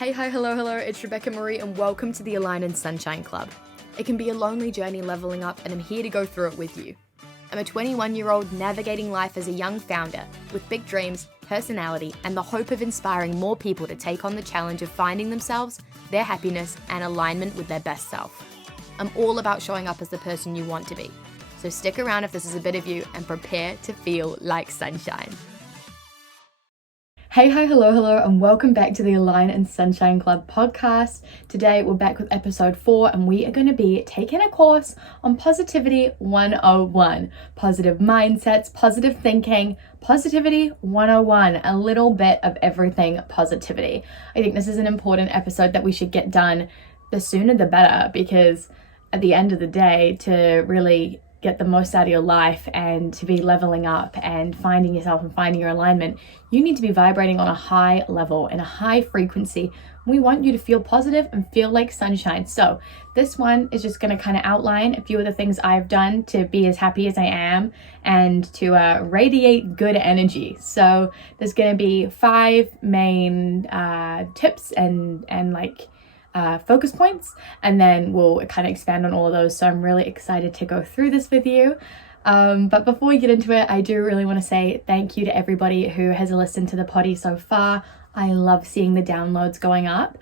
Hey, hi, hello, it's Rebecca Marie and welcome to the Align and Sunshine Club. It can be a lonely journey leveling up and I'm here to go through it with you. I'm a 21-year-old navigating life as a young founder with big dreams, personality, and the hope of inspiring more people to take on the challenge of finding themselves, their happiness, and alignment with their best self. I'm all about showing up as the person you want to be. So stick around if this is a bit of you and prepare to feel like sunshine. Hey, hi, hello, and welcome back to the Align and Sunshine Club podcast. Today we're back with episode 4 and we are going to be taking a course on Positivity 101. Positive mindsets, positive thinking, Positivity 101, a little bit of everything positivity. I think this is an important episode that we should get done the sooner the better, because at the end of the day, to really get the most out of your life and to be leveling up and finding yourself and finding your alignment, you need to be vibrating on a high level and a high frequency. We want you to feel positive and feel like sunshine. So this one is just going to kind of outline a few of the things I've done to be as happy as I am and to radiate good energy. So there's going to be 5 main tips and focus points, and then we'll kind of expand on all of those. So I'm really excited to go through this with you. But before we get into it, I do really want to say thank you to everybody who has listened to the potty so far. I love seeing the downloads going up.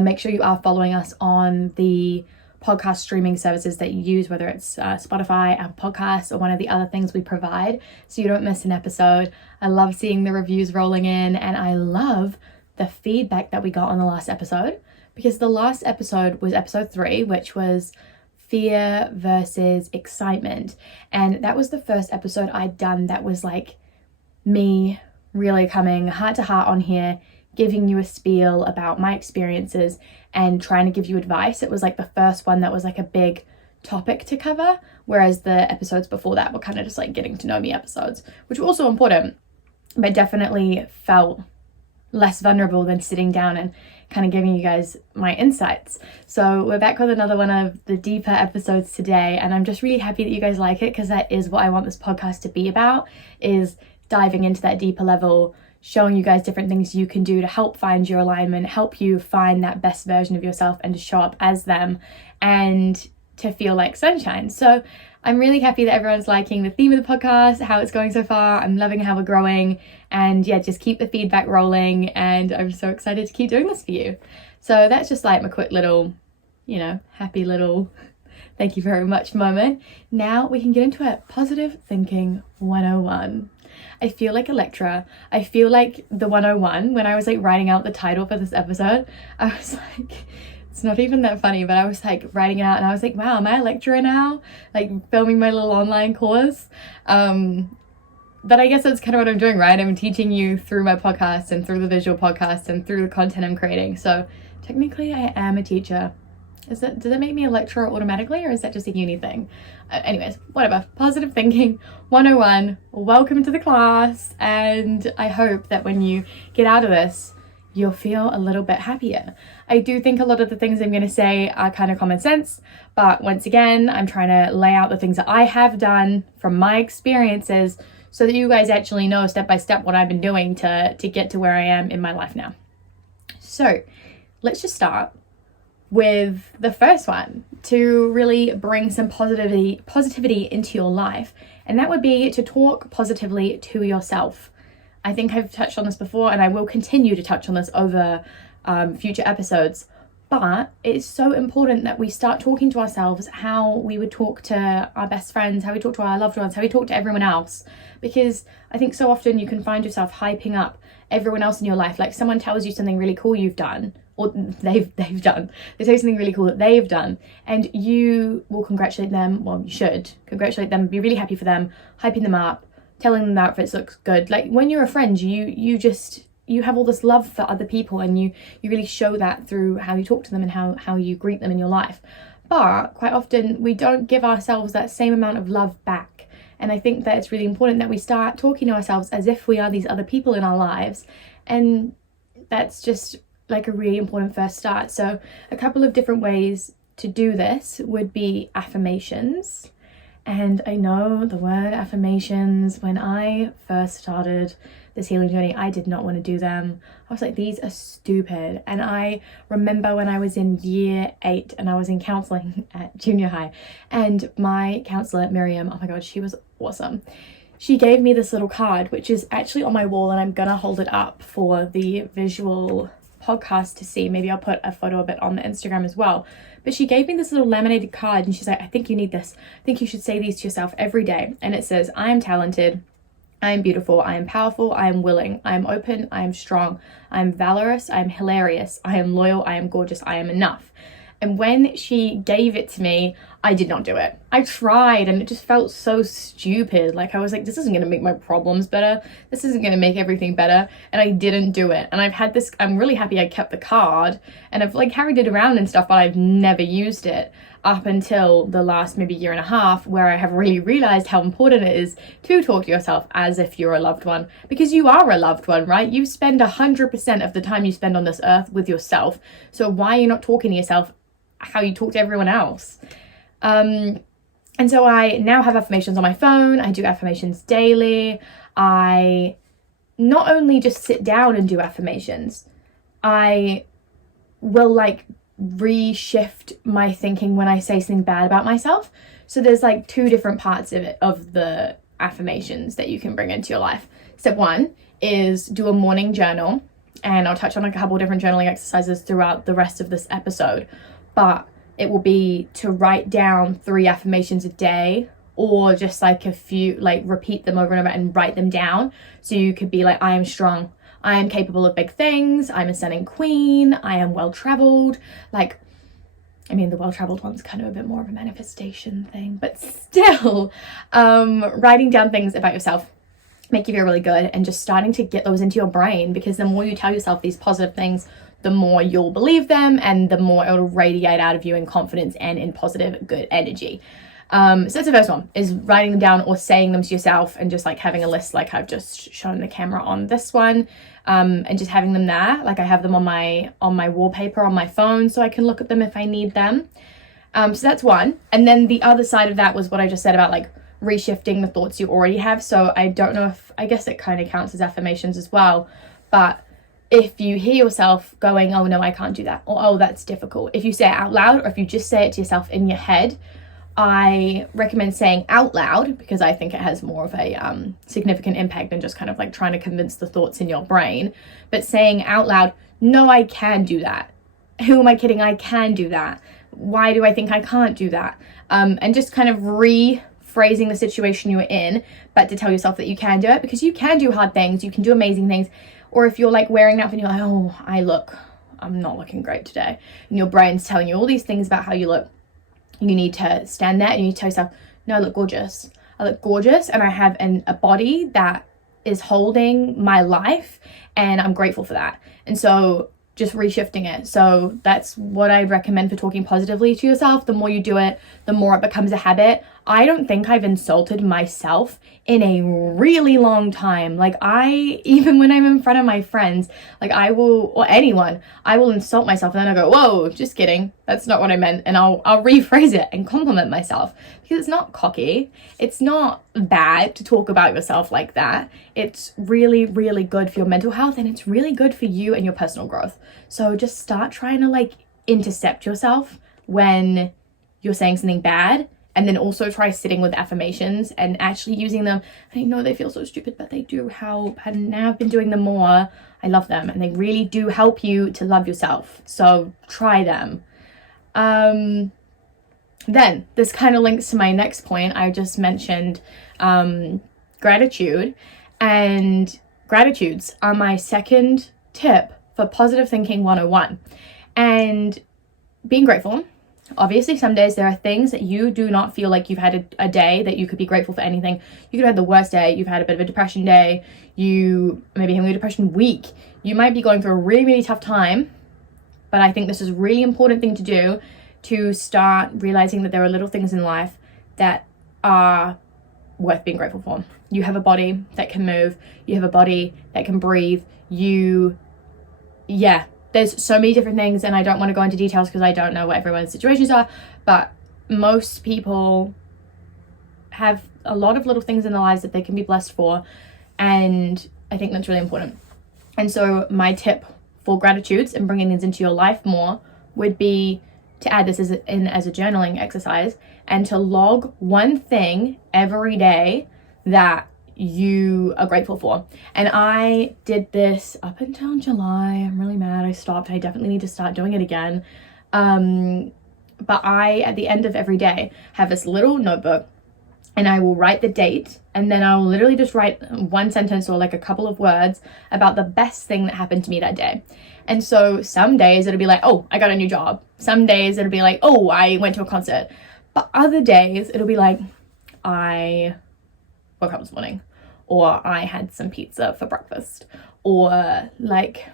Make sure you are following us on the podcast streaming services that you use, whether it's Spotify, Apple Podcasts, or one of the other things we provide, so you don't miss an episode. I love seeing the reviews rolling in, and I love the feedback that we got on the last episode. Because the last episode was episode 3, which was fear versus excitement. And that was the first episode I'd done that was like me really coming heart to heart on here, giving you a spiel about my experiences and trying to give you advice. It was like the first one that was like a big topic to cover, whereas the episodes before that were kind of just like getting to know me episodes, which were also important, but definitely felt less vulnerable than sitting down and kind of giving you guys my insights. So we're back with another one of the deeper episodes today, and I'm just really happy that you guys like it, because that is what I want this podcast to be about, is diving into that deeper level, showing you guys different things you can do to help find your alignment, help you find that best version of yourself and to show up as them and to feel like sunshine. So I'm really happy that everyone's liking the theme of the podcast, how it's going so far. I'm loving how we're growing, and yeah, just keep the feedback rolling, and I'm so excited to keep doing this for you. So that's just like my quick little, happy little thank you very much moment. Now we can get into it. Positive Thinking 101. I feel like a lecturer. I feel like the 101, when I was like writing out the title for this episode, I was like, it's not even that funny, but I was like writing it out and I was like, wow, am I a lecturer now? Like filming my little online course. But I guess that's kind of what I'm doing, right? I'm teaching you through my podcast and through the visual podcast and through the content I'm creating. So technically I am a teacher. Does that make me a lecturer automatically, or is that just a uni thing? Anyways, whatever. Positive Thinking 101. Welcome to the class. And I hope that when you get out of this, you'll feel a little bit happier. I do think a lot of the things I'm going to say are kind of common sense, but once again, I'm trying to lay out the things that I have done from my experiences so that you guys actually know step by step what I've been doing to get to where I am in my life now. So let's just start with the first one to really bring some positivity into your life, and that would be to talk positively to yourself. I think I've touched on this before, and I will continue to touch on this over future episodes, but it's so important that we start talking to ourselves how we would talk to our best friends, how we talk to our loved ones, how we talk to everyone else, because I think so often you can find yourself hyping up everyone else in your life. Like someone tells you something really cool you've done, or they've done. They tell you something really cool that they've done, and you will congratulate them. Well, you should congratulate them, be really happy for them, hyping them up, telling them their outfits looks good. Like when you're a friend, you have all this love for other people, and you really show that through how you talk to them and how you greet them in your life. But quite often we don't give ourselves that same amount of love back. And I think that it's really important that we start talking to ourselves as if we are these other people in our lives. And that's just like a really important first start. So a couple of different ways to do this would be affirmations. And I know the word affirmations, when I first started this healing journey, I did not want to do them. I was like, these are stupid. And I remember when I was in year 8 and I was in counseling at junior high, and my counselor, Miriam, oh my God, she was awesome. She gave me this little card, which is actually on my wall, and I'm gonna hold it up for the visual podcast to see. Maybe I'll put a photo of it on the Instagram as well. But she gave me this little laminated card, and she's like, I think you need this. I think you should say these to yourself every day. And it says, I am talented, I am beautiful, I am powerful, I am willing, I am open, I am strong, I am valorous, I am hilarious, I am loyal, I am gorgeous, I am enough. And when she gave it to me, I did not do it. I tried, and it just felt so stupid. Like, I was like, this isn't going to make my problems better. This isn't going to make everything better. And I didn't do it. And I've had this, I'm really happy I kept the card, and I've like carried it around and stuff, but I've never used it up until the last maybe year and a half, where I have really realized how important it is to talk to yourself as if you're a loved one, because you are a loved one, right? You spend 100% of the time you spend on this earth with yourself. So why are you not talking to yourself how you talk to everyone else? And so I now have affirmations on my phone. I do affirmations daily. I not only just sit down and do affirmations, I will like reshift my thinking when I say something bad about myself. So there's like 2 different parts of it, of the affirmations that you can bring into your life. Step 1 is do a morning journal, and I'll touch on a couple different journaling exercises throughout the rest of this episode. But it will be to write down 3 affirmations a day, or just like a few, like repeat them over and over and write them down. So you could be like, I am strong, I am capable of big things, I'm a stunning queen, I am well-traveled. Like, I mean, the well-traveled one's kind of a bit more of a manifestation thing, but still, writing down things about yourself make you feel really good, and just starting to get those into your brain, because the more you tell yourself these positive things, the more you'll believe them, and the more it'll radiate out of you in confidence and in positive, good energy. So that's the first one, is writing them down or saying them to yourself, and just like having a list like I've just shown the camera on this one, and just having them there. Like I have them on my wallpaper on my phone, so I can look at them if I need them. So that's one. And then the other side of that was what I just said about like reshifting the thoughts you already have. So I don't know if, I guess it kind of counts as affirmations as well, but if you hear yourself going, oh no, I can't do that, or oh, that's difficult, if you say it out loud, or if you just say it to yourself in your head, I recommend saying out loud, because I think it has more of a significant impact than just kind of like trying to convince the thoughts in your brain. But saying out loud, no, I can do that. Who am I kidding? I can do that. Why do I think I can't do that? And just kind of rephrasing the situation you're in, but to tell yourself that you can do it, because you can do hard things, you can do amazing things. Or if you're like wearing an outfit and you're like, oh, I'm not looking great today, and your brain's telling you all these things about how you look, you need to stand there and you need to tell yourself, no, I look gorgeous. I look gorgeous, and I have a body that is holding my life, and I'm grateful for that. And so just reshifting it. So that's what I recommend for talking positively to yourself. The more you do it, the more it becomes a habit. I don't think I've insulted myself in a really long time. Like even when I'm in front of my friends, like I will, or anyone, I will insult myself, and then I go, whoa, just kidding. That's not what I meant. And I'll rephrase it and compliment myself, because it's not cocky. It's not bad to talk about yourself like that. It's really, really good for your mental health, and it's really good for you and your personal growth. So just start trying to like intercept yourself when you're saying something bad. And then also try sitting with affirmations and actually using them. I know they feel so stupid, but they do help. And now I've been doing them more. I love them, and they really do help you to love yourself. So try them. Then this kind of links to my next point. I just mentioned gratitude, and gratitudes are my second tip for positive thinking 101. And being grateful. Obviously, some days there are things that you do not feel like you've had a day that you could be grateful for anything. You could have had the worst day. You've had a bit of a depression day. You maybe having a depression week. You might be going through a really, really tough time. But I think this is a really important thing to do, to start realizing that there are little things in life that are worth being grateful for. You have a body that can move. You have a body that can breathe. There's so many different things, and I don't want to go into details because I don't know what everyone's situations are, but most people have a lot of little things in their lives that they can be blessed for, and I think that's really important. And so my tip for gratitudes and bringing these into your life more would be to add this as a journaling exercise and to log one thing every day that you are grateful for. And I did this up until July. I'm really mad I stopped. I definitely need to start doing it again. But I, at the end of every day, have this little notebook and I will write the date, and then I'll literally just write one sentence or like a couple of words about the best thing that happened to me that day. And so some days it'll be like, oh, I got a new job. Some days it'll be like, oh, I went to a concert. But other days it'll be like, I woke up this morning, or I had some pizza for breakfast, or like,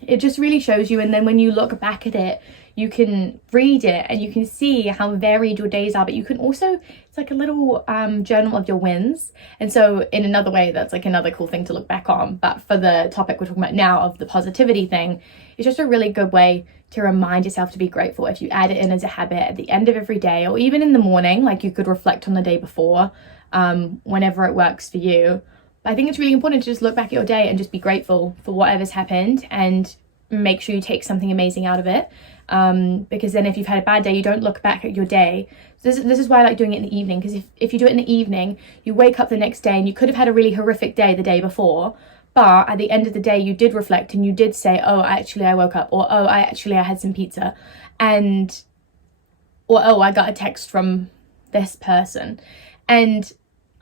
it just really shows you. And then when you look back at it, you can read it and you can see how varied your days are, but you can also, it's like a little journal of your wins. And so in another way, that's like another cool thing to look back on. But for the topic we're talking about now of the positivity thing, it's just a really good way to remind yourself to be grateful. If you add it in as a habit at the end of every day, or even in the morning, like you could reflect on the day before, whenever it works for you. But I think it's really important to just look back at your day and just be grateful for whatever's happened and make sure you take something amazing out of it. Because then if you've had a bad day, you don't look back at your day. This is why I like doing it in the evening, because if you do it in the evening, you wake up the next day and you could have had a really horrific day the day before, but at the end of the day you did reflect and you did say, oh, actually I woke up, or oh, I had some pizza, and or oh, I got a text from this person. And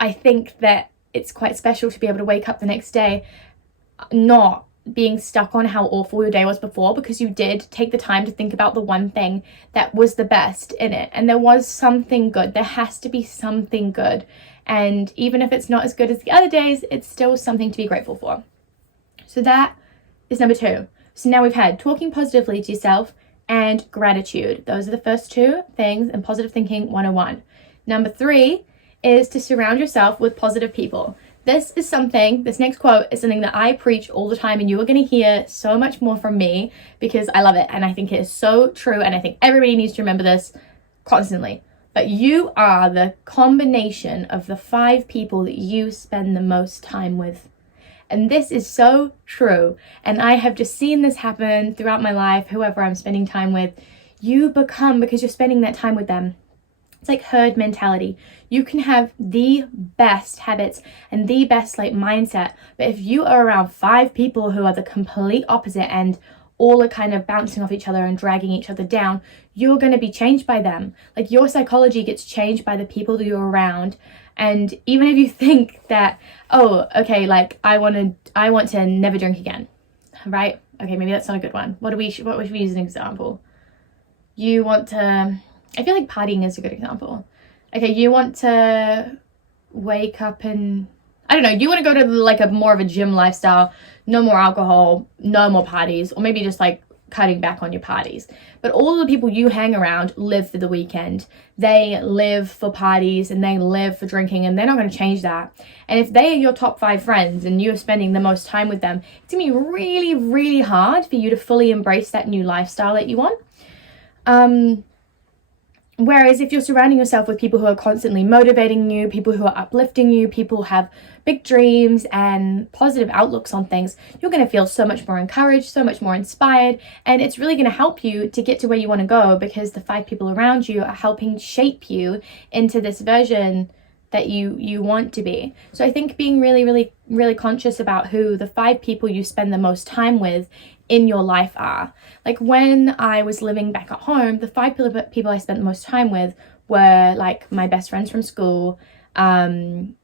I think that it's quite special to be able to wake up the next day not being stuck on how awful your day was before, because you did take the time to think about the one thing that was the best in it, and there was something good. There has to be something good, and even if it's not as good as the other days, it's still something to be grateful for. So that is number 2. So now we've had talking positively to yourself and gratitude. Those are the first 2 things in Positive Thinking 101. Number 3 is to surround yourself with positive people. This next quote is something that I preach all the time, and you are going to hear so much more from me because I love it and I think it is so true, and I think everybody needs to remember this constantly. But you are the combination of the 5 people that you spend the most time with. And this is so true. And I have just seen this happen throughout my life. Whoever I'm spending time with, you become, because you're spending that time with them. It's like herd mentality. You can have the best habits and the best mindset, but if you are around 5 people who are the complete opposite and all are kind of bouncing off each other and dragging each other down, you're going to be changed by them. Like, your psychology gets changed by the people that you're around. And even if you think that, oh, okay, like I want to never drink again, right? Okay, maybe that's not a good one. What should we use as an example? You want to, I feel like partying is a good example. Okay, you want to wake up and, I don't know, you want to go to like a more of a gym lifestyle, no more alcohol, no more parties, or maybe just like cutting back on your parties. But all the people you hang around live for the weekend. They live for parties and they live for drinking, and they're not going to change that. And if they are your top 5 friends and you're spending the most time with them, it's going to be really, really hard for you to fully embrace that new lifestyle that you want. Whereas if you're surrounding yourself with people who are constantly motivating you, people who are uplifting you, people who have big dreams and positive outlooks on things, you're going to feel so much more encouraged, so much more inspired, and it's really going to help you to get to where you want to go, because the 5 people around you are helping shape you into this version that you want to be. So I think being really, really, really conscious about who the 5 people you spend the most time with in your life are. Like, when I was living back at home, the 5 people I spent the most time with were like my best friends from school, and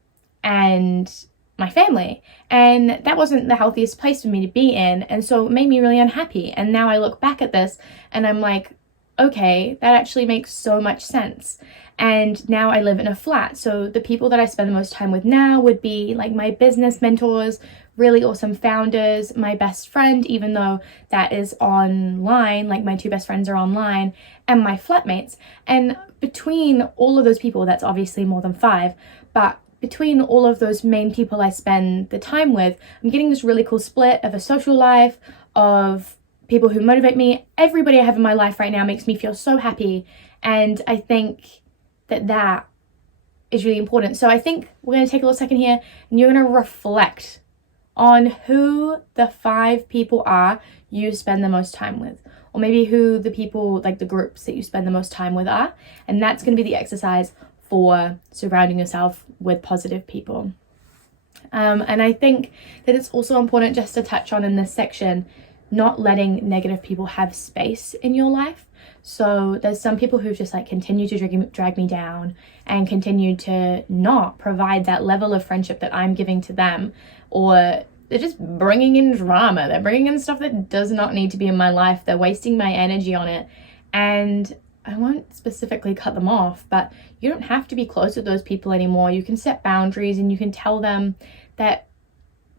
my family. And that wasn't the healthiest place for me to be in, and so it made me really unhappy. And now I look back at this and I'm like, okay, that actually makes so much sense. And now I live in a flat, so the people that I spend the most time with now would be like my business mentors, really awesome founders, my best friend, even though that is online, like my 2 best friends are online, and my flatmates. And between all of those people, that's obviously more than 5, but between all of those main people I spend the time with, I'm getting this really cool split of a social life, of people who motivate me. Everybody I have in my life right now makes me feel so happy, and I think that is really important. So I think we're going to take a little second here and you're going to reflect on who the 5 people are you spend the most time with, or maybe who the people, like the groups that you spend the most time with are. And that's going to be the exercise for surrounding yourself with positive people. And I think that it's also important just to touch on in this section, not letting negative people have space in your life. So there's some people who've just like continued to drag me down and continue to not provide that level of friendship that I'm giving to them, or they're just bringing in drama. They're bringing in stuff that does not need to be in my life. They're wasting my energy on it. And I won't specifically cut them off, but you don't have to be close with those people anymore. You can set boundaries and you can tell them that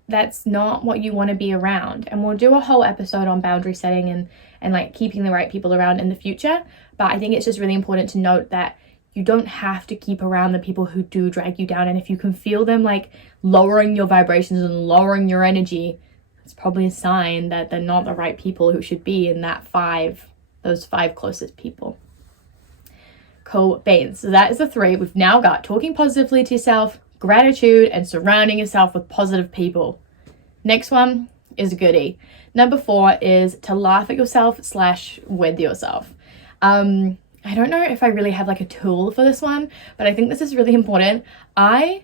that's not what you want to be around. And we'll do a whole episode on boundary setting and like keeping the right people around in the future. But I think it's just really important to note that you don't have to keep around the people who do drag you down. And if you can feel them like lowering your vibrations and lowering your energy, it's probably a sign that they're not the right people who should be in those 5 closest people. Cool beans. So that is the 3. We've now got talking positively to yourself, gratitude, and surrounding yourself with positive people. Next one is a goodie. Number 4 is to laugh at yourself / with yourself. I don't know if I really have like a tool for this one, but I think this is really important. I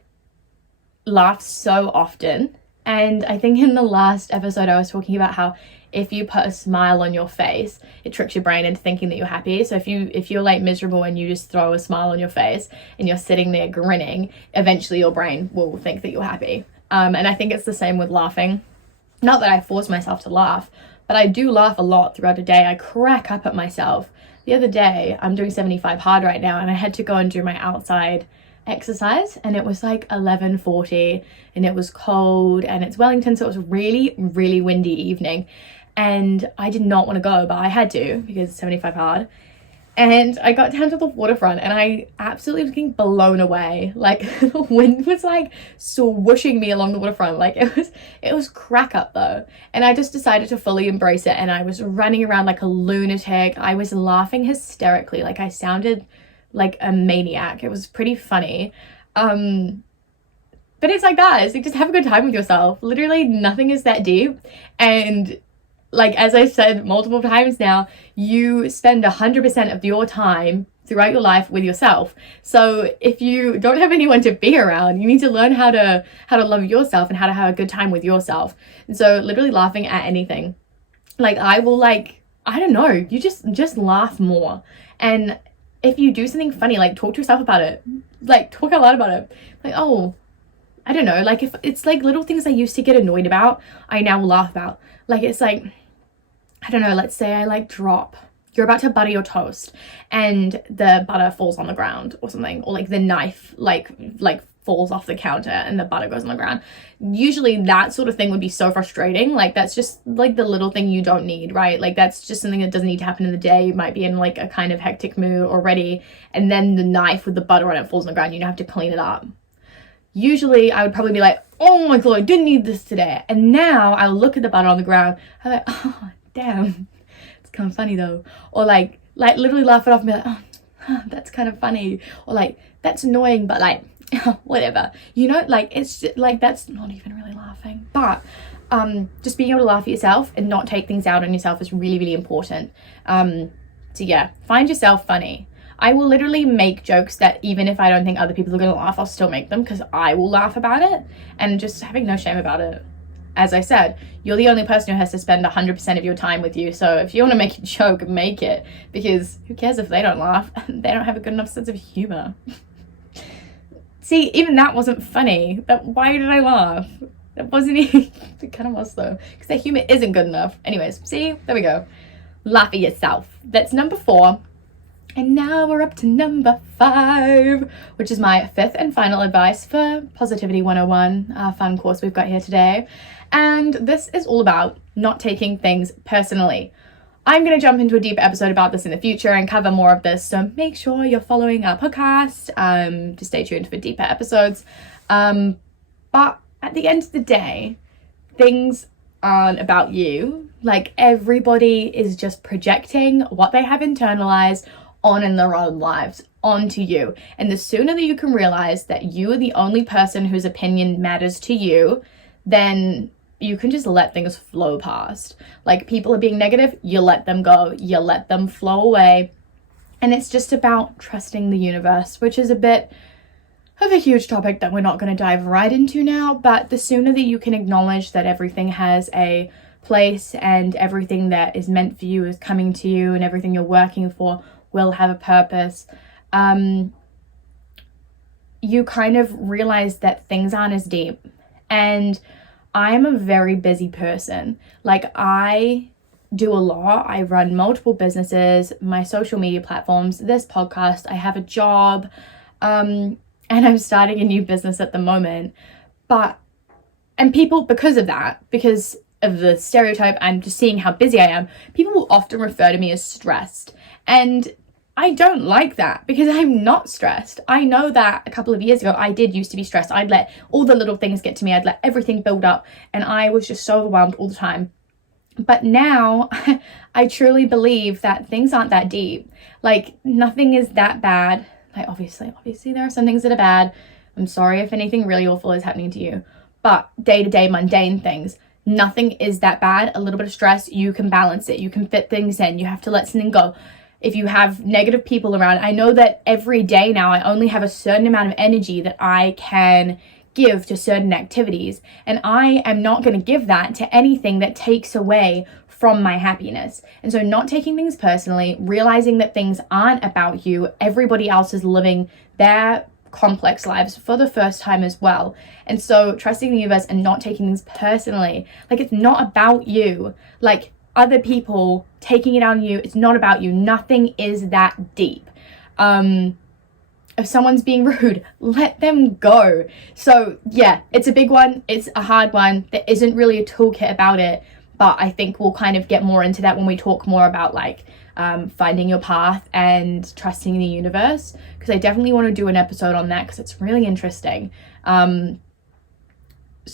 laugh so often, and I think in the last episode I was talking about how if you put a smile on your face, it tricks your brain into thinking that you're happy. So if you're like miserable and you just throw a smile on your face and you're sitting there grinning, eventually your brain will think that you're happy. And I think it's the same with laughing. Not that I force myself to laugh, but I do laugh a lot throughout the day. I crack up at myself. The other day, I'm doing 75 hard right now, and I had to go and do my outside exercise, and it was like 11:40 and it was cold and it's Wellington, so it was a really, really windy evening. And I did not want to go, but I had to because it's 75 hard. And I got down to the waterfront and I absolutely was getting blown away. Like the wind was like swooshing me along the waterfront. Like it was crack up though. And I just decided to fully embrace it. And I was running around like a lunatic. I was laughing hysterically. Like I sounded like a maniac. It was pretty funny. But it's like that. It's like just have a good time with yourself. Literally nothing is that deep. And like, as I've said multiple times now, you spend 100% of your time throughout your life with yourself. So if you don't have anyone to be around, you need to learn how to love yourself and how to have a good time with yourself. And so literally laughing at anything. Like I will like, I don't know, you just laugh more. And if you do something funny, like talk to yourself about it. Like talk out loud about it. Like, oh, I don't know, like if it's like little things I used to get annoyed about, I now laugh about. Like it's like, I don't know, let's say I like you're about to butter your toast and the butter falls on the ground or something, or like the knife like falls off the counter and the butter goes on the ground. Usually that sort of thing would be so frustrating. Like that's just like the little thing you don't need, right? Like that's just something that doesn't need to happen in the day. You might be in like a kind of hectic mood already, and then the knife with the butter on it falls on the ground, you have to clean it up. Usually I would probably be like, oh my God, I didn't need this today. And now I'll look at the butter on the ground. I'm like, oh, damn. It's kind of funny though. Or like literally laugh it off and be like, oh, that's kind of funny. Or like, that's annoying, but like, whatever. You know, like, it's just, like, that's not even really laughing. But just being able to laugh at yourself and not take things out on yourself is really, really important. So yeah, find yourself funny. I will literally make jokes that even if I don't think other people are going to laugh, I'll still make them because I will laugh about it, and just having no shame about it. As I said, you're the only person who has to spend 100% of your time with you. So if you want to make a joke, make it, because who cares if they don't laugh? They don't have a good enough sense of humor. See, even that wasn't funny. Why did I laugh? That wasn't even, it kind of was though, because their humor isn't good enough. Anyways, see, there we go. Laugh at yourself. That's number 4. And now we're up to number 5, which is my 5th and final advice for Positivity 101, our fun course we've got here today. And this is all about not taking things personally. I'm going to jump into a deeper episode about this in the future and cover more of this, so make sure you're following our podcast to stay tuned for deeper episodes. But at the end of the day, things aren't about you. Like, everybody is just projecting what they have internalized on in their own lives onto you. And the sooner that you can realize that you are the only person whose opinion matters to you, then you can just let things flow past. Like, people are being negative, you let them go, you let them flow away. And it's just about trusting the universe, which is a bit of a huge topic that we're not going to dive right into now. But the sooner that you can acknowledge that everything has a place and everything that is meant for you is coming to you and everything you're working for will have a purpose, you kind of realize that things aren't as deep. And I'm a very busy person. Like, I do a lot. I run multiple businesses, my social media platforms, this podcast, I have a job, and I'm starting a new business at the moment. And people, because of the stereotype and just seeing how busy I am, people will often refer to me as stressed. And I don't like that, because I'm not stressed. I know that a couple of years ago, I did used to be stressed. I'd let all the little things get to me. I'd let everything build up, and I was just so overwhelmed all the time. But now I truly believe that things aren't that deep. Like, nothing is that bad. Like, obviously there are some things that are bad. I'm sorry if anything really awful is happening to you. But day-to-day mundane things, nothing is that bad. A little bit of stress, you can balance it. You can fit things in. You have to let something go. If you have negative people around, I know that every day now I only have a certain amount of energy that I can give to certain activities, and I am not going to give that to anything that takes away from my happiness. And so, not taking things personally, realizing that things aren't about you, everybody else is living their complex lives for the first time as well. And so, trusting the universe and not taking things personally, like, it's not about you. Like, other people taking it on you, it's not about you. Nothing is that deep. If someone's being rude, let them go. So yeah, it's a big one. It's a hard one. There isn't really a toolkit about it, but I think we'll kind of get more into that when we talk more about like finding your path and trusting the universe, because I definitely want to do an episode on that because it's really interesting. I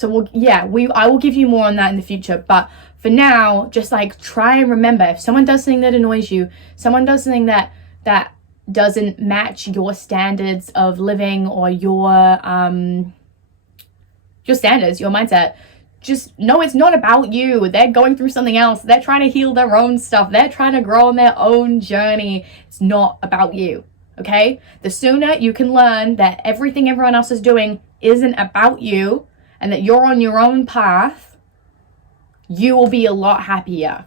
will give you more on that in the future, but for now, just like try and remember, if someone does something that annoys you, someone does something that doesn't match your standards of living or your standards, your mindset, just know it's not about you. They're going through something else. They're trying to heal their own stuff. They're trying to grow on their own journey. It's not about you, okay? The sooner you can learn that everything everyone else is doing isn't about you and that you're on your own path, you will be a lot happier.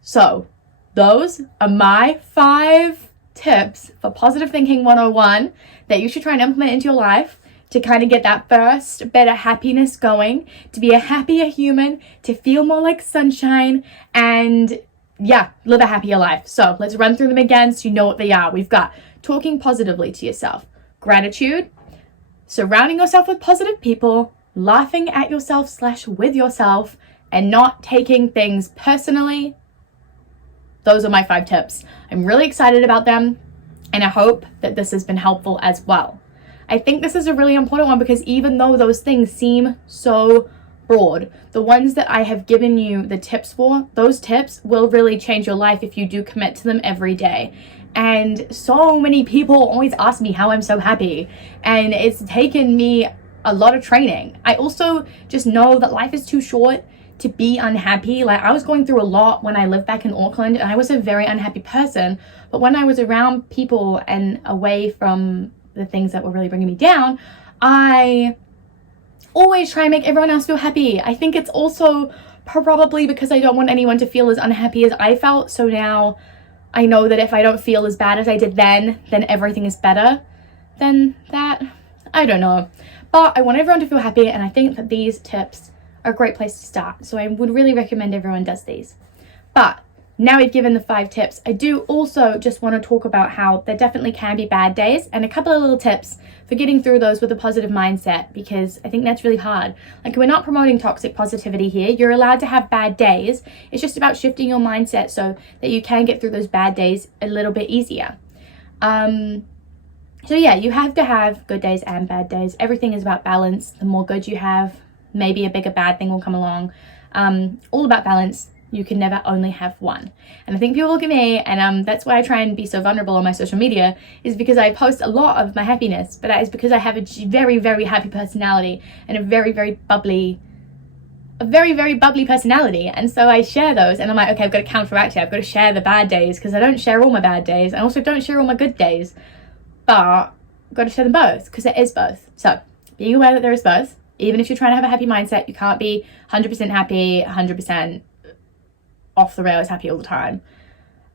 So those are my 5 tips for Positive Thinking 101 that you should try and implement into your life to kind of get that first bit of happiness going, to be a happier human, to feel more like sunshine, and yeah, live a happier life. So let's run through them again so you know what they are. We've got talking positively to yourself, gratitude, surrounding yourself with positive people, laughing at yourself / with yourself, and not taking things personally. Those are my 5 tips. I'm really excited about them, and I hope that this has been helpful as well. I think this is a really important one because even though those things seem so broad, the ones that I have given you the tips for, those tips will really change your life if you do commit to them every day. And so many people always ask me how I'm so happy, and it's taken me a lot of training. I also just know that life is too short to be unhappy. Like, I was going through a lot when I lived back in Auckland, and I was a very unhappy person. But when I was around people and away from the things that were really bringing me down, I always try and make everyone else feel happy. I think it's also probably because I don't want anyone to feel as unhappy as I felt. So now I know that if I don't feel as bad as I did then everything is better than that. I don't know. But I want everyone to feel happy, and I think that these tips are a great place to start. So I would really recommend everyone does these. But now we've given the 5 tips, I do also just want to talk about how there definitely can be bad days, and a couple of little tips for getting through those with a positive mindset, because I think that's really hard. Like, we're not promoting toxic positivity here. You're allowed to have bad days. It's just about shifting your mindset so that you can get through those bad days a little bit easier. So yeah, you have to have good days and bad days. Everything is about balance. The more good you have, maybe a bigger bad thing will come along. All about balance. You can never only have one. And I think people look at me, and that's why I try and be so vulnerable on my social media, is because I post a lot of my happiness, but that is because I have a very, very happy personality and a very, very bubbly a very, very bubbly personality, and so I share those, and I'm like, okay, I've got to counteract it. I've got to share the bad days, because I don't share all my bad days, and also don't share all my good days, but I've got to share them both, because it is both. So being aware that there is both, even if you're trying to have a happy mindset, you can't be 100% happy, 100% off the rails happy all the time.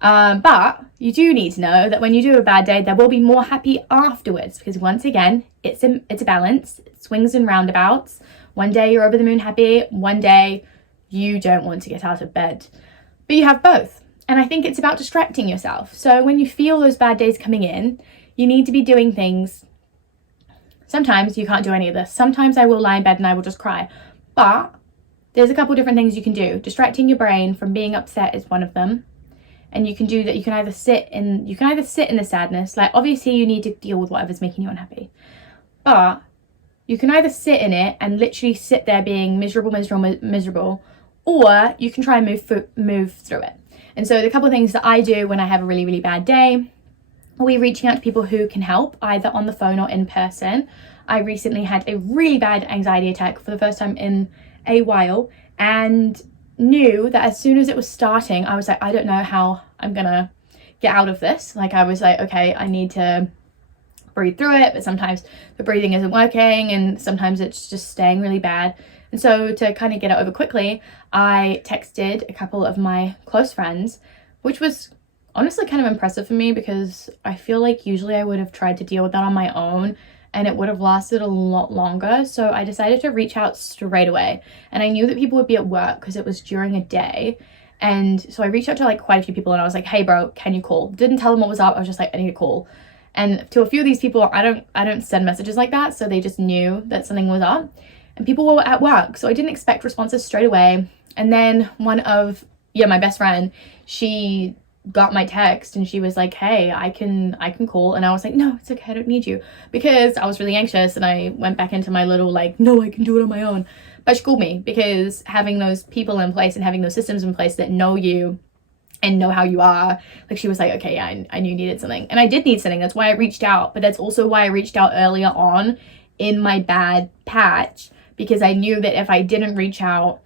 But you do need to know that when you do a bad day, there will be more happy afterwards, because once again, it's a balance. It swings and roundabouts. One day you're over the moon happy, one day you don't want to get out of bed. But you have both. And I think it's about distracting yourself. So when you feel those bad days coming in, you need to be doing things. Sometimes you can't do any of this. Sometimes I will lie in bed and I will just cry. But there's a couple different things you can do. Distracting your brain from being upset is one of them. And you can do that. You can either sit in the sadness. Like, obviously you need to deal with whatever's making you unhappy. But you can either sit in it and literally sit there being miserable, or you can try and move through it. And so the couple of things that I do when I have a really, really bad day, are we reaching out to people who can help, either on the phone or in person. I recently had a really bad anxiety attack for the first time in a while, and knew that as soon as it was starting, I was like, I don't know how I'm gonna get out of this. Like, I was like, okay, I need to breathe through it, but sometimes the breathing isn't working, and sometimes it's just staying really bad. And so to kind of get it over quickly, I texted a couple of my close friends, which was honestly kind of impressive for me, because I feel like usually I would have tried to deal with that on my own and it would have lasted a lot longer. So I decided to reach out straight away, and I knew that people would be at work because it was during a day. And so I reached out to like quite a few people, and I was like, hey bro, can you call? Didn't tell them what was up. I was just like, I need to call. And to a few of these people, I don't send messages like that, so they just knew that something was up. And people were at work, so I didn't expect responses straight away. And then one of my best friend, she got my text and she was like, hey, I can call. And I was like, no, it's okay, I don't need you, because I was really anxious, and I went back into my little like, no, I can do it on my own. But she called me, because having those people in place and having those systems in place that know you and know how you are, like, she was like, okay, yeah, I knew you needed something. And I did need something. That's why I reached out. But that's also why I reached out earlier on in my bad patch, because I knew that if I didn't reach out,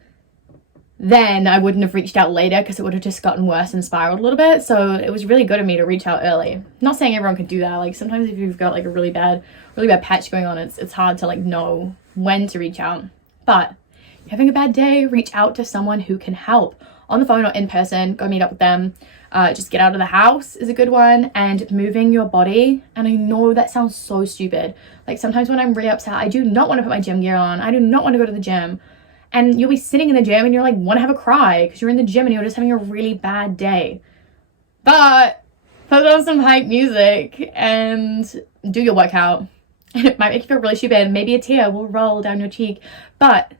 then I wouldn't have reached out later, because it would have just gotten worse and spiraled a little bit. So it was really good of me to reach out early. Not saying everyone could do that. Like, sometimes if you've got like a really bad patch going on, it's hard to like know when to reach out. But if you're having a bad day, reach out to someone who can help, on the phone or in person. Go meet up with them. Just get out of the house is a good one, and moving your body. And I know that sounds so stupid. Like, sometimes when I'm really upset, I do not want to put my gym gear on. I do not want to go to the gym. And you'll be sitting in the gym and you're like, want to have a cry because you're in the gym and you're just having a really bad day. But put on some hype music and do your workout. And it might make you feel really stupid. Maybe a tear will roll down your cheek. But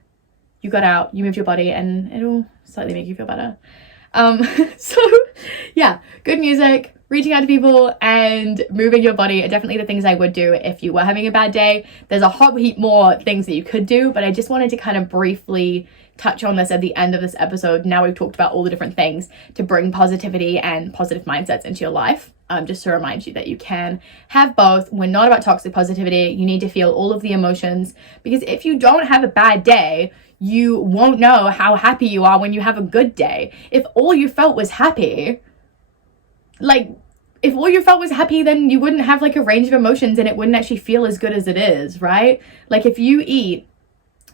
you got out, you moved your body, and it'll slightly make you feel better. So yeah, good music, reaching out to people, and moving your body are definitely the things I would do if you were having a bad day. There's a whole heap more things that you could do, but I just wanted to kind of briefly touch on this at the end of this episode. Now we've talked about all the different things to bring positivity and positive mindsets into your life. Just to remind you that you can have both. We're not about toxic positivity. You need to feel all of the emotions, because if you don't have a bad day, you won't know how happy you are when you have a good day. If all you felt was happy, then you wouldn't have like a range of emotions, and it wouldn't actually feel as good as it is, right? Like, if you eat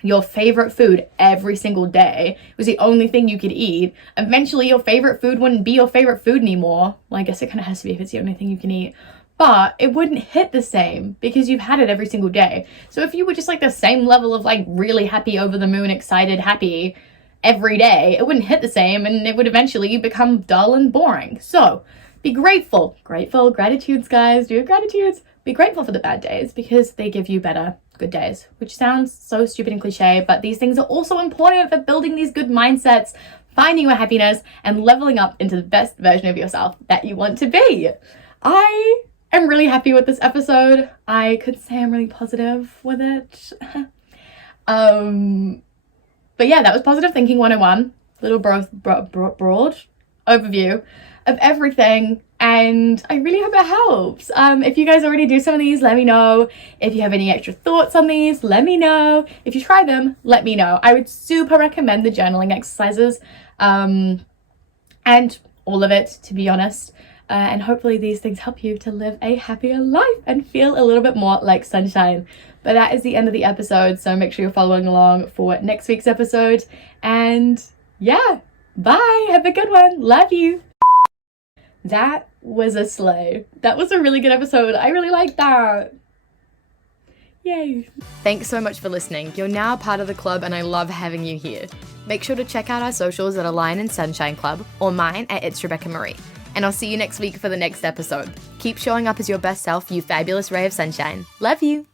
your favorite food every single day, it was the only thing you could eat, eventually your favorite food wouldn't be your favorite food anymore. Well, I guess it kind of has to be if it's the only thing you can eat. But it wouldn't hit the same because you've had it every single day. So if you were just like the same level of like really happy, over the moon, excited, happy every day, it wouldn't hit the same, and it would eventually become dull and boring. So be grateful. Gratitudes, guys. Do your gratitudes. Be grateful for the bad days, because they give you better good days, which sounds so stupid and cliche, but these things are also important for building these good mindsets, finding your happiness, and leveling up into the best version of yourself that you want to be. I'm really happy with this episode. I could say I'm really positive with it. But yeah, that was Positive Thinking 101. Little broad overview of everything. And and I really hope it helps. If you guys already do some of these, let me know. If you have any extra thoughts on these, let me know. If you try them, let me know. I would super recommend the journaling exercises, and all of it, to be honest. And hopefully these things help you to live a happier life and feel a little bit more like sunshine. But that is the end of the episode, so make sure you're following along for next week's episode. And yeah, bye. Have a good one. Love you. That was a slay. That was a really good episode. I really like that. Yay. Thanks so much for listening. You're now a part of the club and I love having you here. Make sure to check out our socials at Align and Sunshine Club or mine at It's Rebecca Marie. And I'll see you next week for the next episode. Keep showing up as your best self, you fabulous ray of sunshine. Love you.